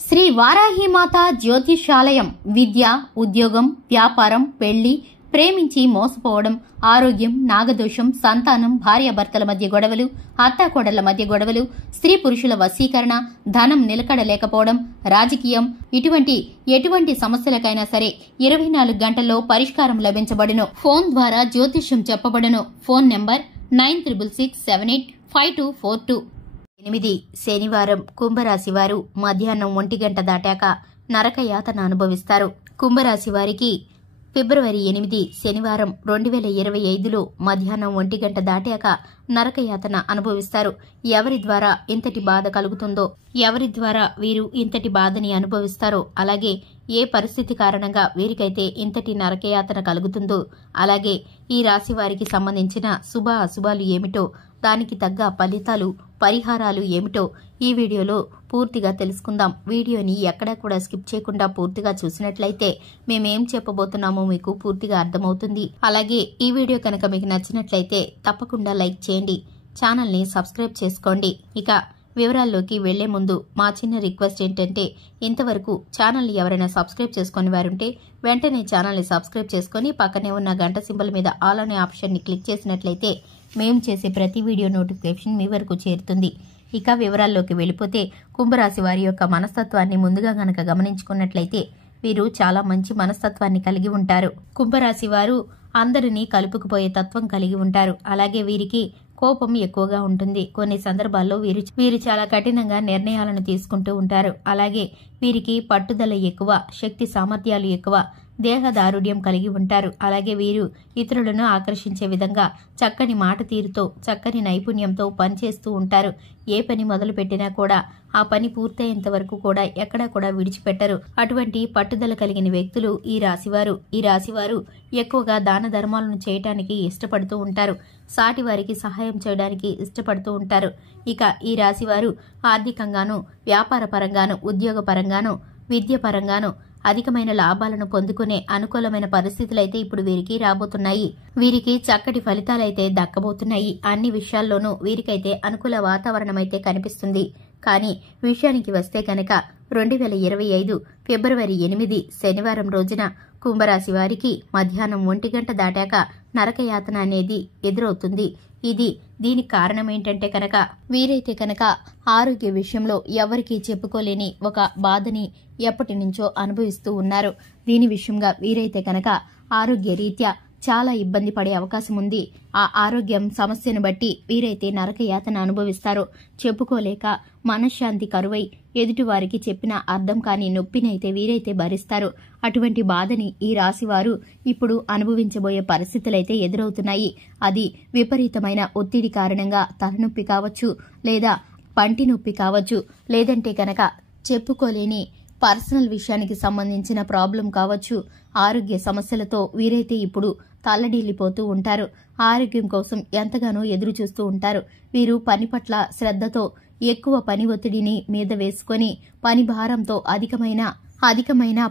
శ్రీ వారాహిమాత జ్యోతిషాలయం విద్య, ఉద్యోగం, వ్యాపారం, పెళ్లి, ప్రేమించి మోసపోవడం, ఆరోగ్యం, నాగదోషం, సంతానం, భార్యాభర్తల మధ్య గొడవలు, అత్తాకోడళ్ల మధ్య గొడవలు, స్త్రీ పురుషుల వశీకరణ, ధనం నిలకడ లేకపోవడం, రాజకీయం, ఎటువంటి సమస్యలకైనా సరే 24 గంటల్లో పరిష్కారం లభించబడును. ఫోన్ ద్వారా జ్యోతిష్యం చెప్పబడును. Phone number 9667852242. 8 శనివారం కుంభరాశి వారు మధ్యాహ్నం 1 గంట దాటాక నరకయాతన అనుభవిస్తారు. కుంభరాశి వారికి ఫిబ్రవరి 8 శనివారం 2025లో మధ్యాహ్నం 1 గంట దాటాక నరకయాతన అనుభవిస్తారు. ఎవరి ద్వారా ఇంతటి బాధ కలుగుతుందో, ఎవరి ద్వారా వీరు ఇంతటి బాధని అనుభవిస్తారో, అలాగే ఏ పరిస్థితి కారణంగా వీరికైతే ఇంతటి నరకయాతన కలుగుతుందో, అలాగే ఈ రాశి వారికి సంబంధించిన శుభ అశుభాలు ఏమిటో, దానికి తగ్గ ఫలితాలు, పరిహారాలు ఏమిటో ఈ వీడియోలో పూర్తిగా తెలుసుకుందాం. వీడియోని ఎక్కడా కూడా స్కిప్ చేయకుండా పూర్తిగా చూసినట్లయితే మేమేం చెప్పబోతున్నామో మీకు పూర్తిగా అర్థమవుతుంది. అలాగే ఈ వీడియో కనుక మీకు నచ్చినట్లయితే తప్పకుండా లైక్ చేయండి, ఛానల్ని సబ్స్క్రైబ్ చేసుకోండి. ఇక వివరాల్లోకి వెళ్లే ముందు మా చిన్న రిక్వెస్ట్ ఏంటంటే, ఇంతవరకు ఛానల్ని ఎవరైనా సబ్స్క్రైబ్ చేసుకుని వారుంటే వెంటనే ఛానల్ని సబ్స్క్రైబ్ చేసుకుని పక్కనే ఉన్న గంట సింబల్ మీద ఆల్ అనే ఆప్షన్ని క్లిక్ చేసినట్లయితే మేము చేసే ప్రతి వీడియో నోటిఫికేషన్ మీ వరకు చేరుతుంది. ఇక వివరాల్లోకి వెళ్ళిపోతే, కుంభరాశి వారి యొక్క మనస్తత్వాన్ని ముందుగా గనక గమనించుకున్నట్లయితే వీరు చాలా మంచి మనస్తత్వాన్ని కలిగి ఉంటారు. కుంభరాశి వారు అందరినీ కలుపుకుపోయే తత్వం కలిగి ఉంటారు. అలాగే వీరికి కోపం ఎక్కువగా ఉంటుంది. కొన్ని సందర్భాల్లో వీరు చాలా కఠినంగా నిర్ణయాలను తీసుకుంటూ ఉంటారు. అలాగే వీరికి పట్టుదల ఎక్కువ, శక్తి సామర్థ్యాలు ఎక్కువ, దేహదారుఢ్యం కలిగి ఉంటారు. అలాగే వీరు ఇతరులను ఆకర్షించే విధంగా చక్కని మాట తీరుతో, చక్కని నైపుణ్యంతో పనిచేస్తూ ఉంటారు. ఏ పని మొదలు పెట్టినా కూడా ఆ పని పూర్తయ్యేంత వరకు కూడా ఎక్కడా కూడా విడిచిపెట్టరు. అటువంటి పట్టుదల కలిగిన వ్యక్తులు ఈ రాశివారు. ఈ రాశివారు ఎక్కువగా దాన ధర్మాలను చేయటానికి ఇష్టపడుతూ ఉంటారు. సాటి వారికి సహాయం చేయడానికి ఇష్టపడుతూ ఉంటారు. ఇక ఈ రాశివారు ఆర్థికంగాను, వ్యాపార పరంగాను, ఉద్యోగ పరంగాను, విద్య పరంగాను అధికమైన లాభాలను పొందుకునే అనుకూలమైన పరిస్థితులైతే ఇప్పుడు వీరికి రాబోతున్నాయి. వీరికి చక్కటి ఫలితాలైతే దక్కబోతున్నాయి. అన్ని విషయాల్లోనూ వీరికైతే అనుకూల వాతావరణం అయితే కనిపిస్తుంది. కానీ విషయానికి వస్తే కనుక 2025 ఫిబ్రవరి 8 శనివారం రోజున కుంభరాశి వారికి మధ్యాహ్నం 1 గంట దాటాక నరకయాతన అనేది ఎదురవుతుంది. దీనికి కారణం ఏంటంటే కనుక, వీరైతే కనుక ఆరోగ్య విషయంలో ఎవరికీ చెప్పుకోలేని ఒక బాధని ఎప్పటి నుంచో అనుభవిస్తూ ఉన్నారు. దీని విషయంగా వీరైతే కనుక ఆరోగ్య రీత్యా చాలా ఇబ్బంది పడే అవకాశం ఉంది. ఆ ఆరోగ్యం సమస్యను బట్టి వీరైతే నరకయాతన అనుభవిస్తారు. చెప్పుకోలేక మనశ్శాంతి కరువై ఎదుటివారికి చెప్పిన అర్థం కాని నొప్పినైతే వీరైతే భరిస్తారు. అటువంటి బాధని ఈ రాశివారు ఇప్పుడు అనుభవించబోయే పరిస్థితులైతే ఎదురవుతున్నాయి. అది విపరీతమైన ఒత్తిడి కారణంగా తలనొప్పి కావచ్చు, లేదా పంటి నొప్పి కావచ్చు, లేదంటే కనుక చెప్పుకోలేని పర్సనల్ విషయానికి సంబంధించిన ప్రాబ్లం కావచ్చు. ఆరోగ్య సమస్యలతో వీరైతే ఇప్పుడు తల్లడిల్లిపోతూ ఉంటారు. ఆరోగ్యం కోసం ఎంతగానో ఎదురు చూస్తూ ఉంటారు. వీరు పని పట్ల శ్రద్ధతో ఎక్కువ పని ఒత్తిడిని మీద వేసుకొని పని భారంతో అధికమైన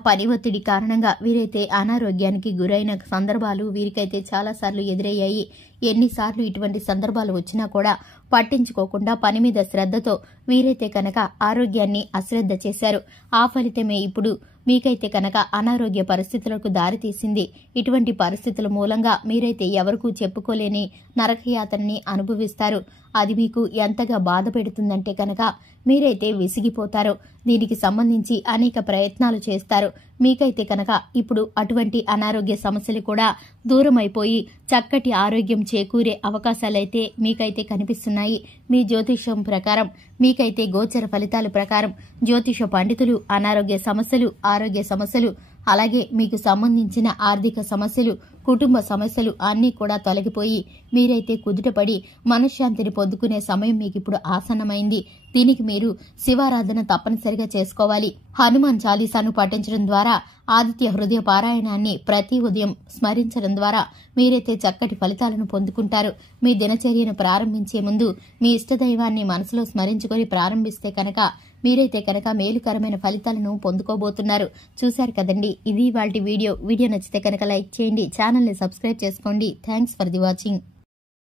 పని ఒత్తిడి కారణంగా వీరైతే అనారోగ్యానికి గురైన సందర్భాలు వీరికైతే చాలాసార్లు ఎదురయ్యాయి. ఎన్నిసార్లు ఇటువంటి సందర్భాలు వచ్చినా కూడా పట్టించుకోకుండా పని మీద శ్రద్ధతో వీరైతే కనుక ఆరోగ్యాన్ని అశ్రద్ధ చేశారు. ఆ ఫలితమే ఇప్పుడు మీకైతే కనుక అనారోగ్య పరిస్థితులకు దారితీసింది. ఇటువంటి పరిస్థితుల మూలంగా మీరైతే ఎవరికూ చెప్పుకోలేని నరకయాతనని అనుభవిస్తారు. అది మీకు ఎంతగా బాధ పెడుతుందంటే కనుక మీరైతే విసిగిపోతారు. దీనికి సంబంధించి అనేక ప్రయత్నాలు చేస్తారు. మీకైతే కనుక ఇప్పుడు అటువంటి అనారోగ్య సమస్యలు కూడా దూరం అయిపోయి చక్కటి ఆరోగ్యం చేకూరే అవకాశాలైతే మీకైతే కనిపిస్తున్నాయి. మీ జ్యోతిషం ప్రకారం, మీకైతే గోచర ఫలితాల ప్రకారం జ్యోతిష పండితులు అనారోగ్య సమస్యలు, ఆరోగ్య సమస్యలు, అలాగే మీకు సంబంధించిన ఆర్థిక సమస్యలు, కుటుంబ సమస్యలు అన్నీ కూడా తొలగిపోయి మీరైతే కుదుటపడి మనశ్శాంతిని పొందుకునే సమయం మీకు ఇప్పుడు ఆసన్నమైంది. దీనికి మీరు శివారాధన తప్పనిసరిగా చేసుకోవాలి. హనుమాన్ చాలీసాను పఠించడం ద్వారా, ఆదిత్య హృదయ పారాయణాన్ని ప్రతి ఉదయం స్మరించడం ద్వారా మీరైతే చక్కటి ఫలితాలను పొందుకుంటారు. మీ దినచర్యను ప్రారంభించే ముందు మీ ఇష్టదైవాన్ని మనసులో స్మరించుకొని ప్రారంభిస్తే కనుక మీరైతే కనుక మేలుకరమైన ఫలితాలను పొందుకోబోతున్నారు. చూశారు కదండి, ఇది ఇవాల్టి వీడియో. వీడియో నచ్చితే కనుక లైక్ చేయండి, ఛానల్ని సబ్స్క్రైబ్ చేసుకోండి. Thanks for the watching.